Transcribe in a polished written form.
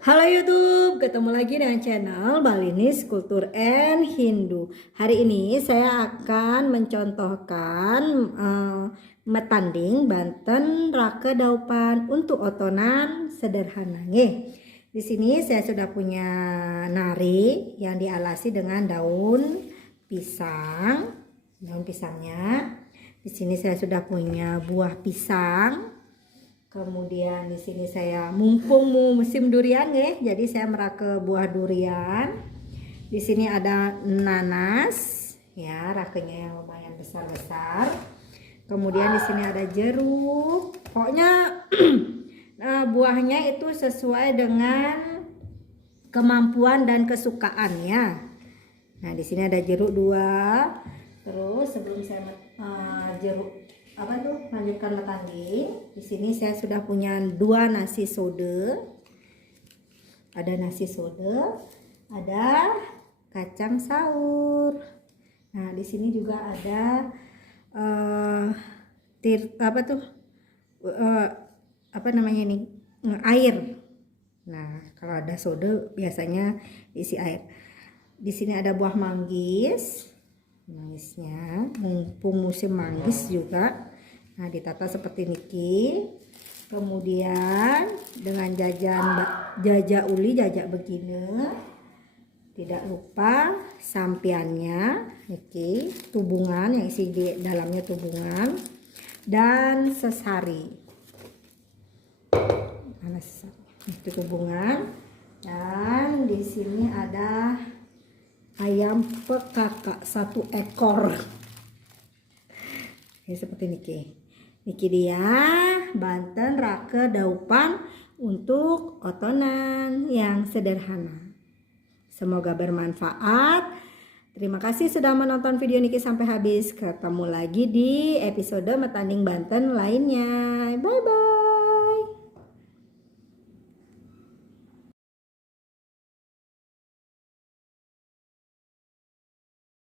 Halo YouTube, ketemu lagi dengan channel Balinese Kultur and Hindu. Hari ini saya akan mencontohkan metanding Banten Rake Daupan untuk otonan sederhana. Di sini saya sudah punya nari yang dialasi dengan daun pisang, daun pisangnya. Di sini saya sudah punya buah pisang. Kemudian di sini saya mumpung musim durian ya, jadi saya merake buah durian. Di sini ada nanas, ya rakenya yang lumayan besar-besar. Kemudian di sini ada jeruk. Pokoknya buahnya itu sesuai dengan kemampuan dan kesukaannya. Nah di sini ada jeruk 2. Terus sebelum saya lanjutkan metanding, di sini saya sudah punya 2 nasi sode. Ada nasi sode, ada kacang saur. Nah di sini juga ada air. Nah kalau ada sode biasanya isi air. Di sini ada buah manggis. Mangisnya mumpung musim manggis juga. Nah ditata seperti niki. Kemudian dengan jajak uli, jajak begini. Tidak lupa sampiannya niki, tubungan yang isi di dalamnya tubungan, dan sesari. Mana sesari? Itu tubungan. Dan di sini ada ayam pekakak 1 ekor. Ini seperti niki. Niki dia Banten Rake Daupan untuk otonan yang sederhana. Semoga bermanfaat. Terima kasih sudah menonton video niki sampai habis. Ketemu lagi di episode metanding Banten lainnya.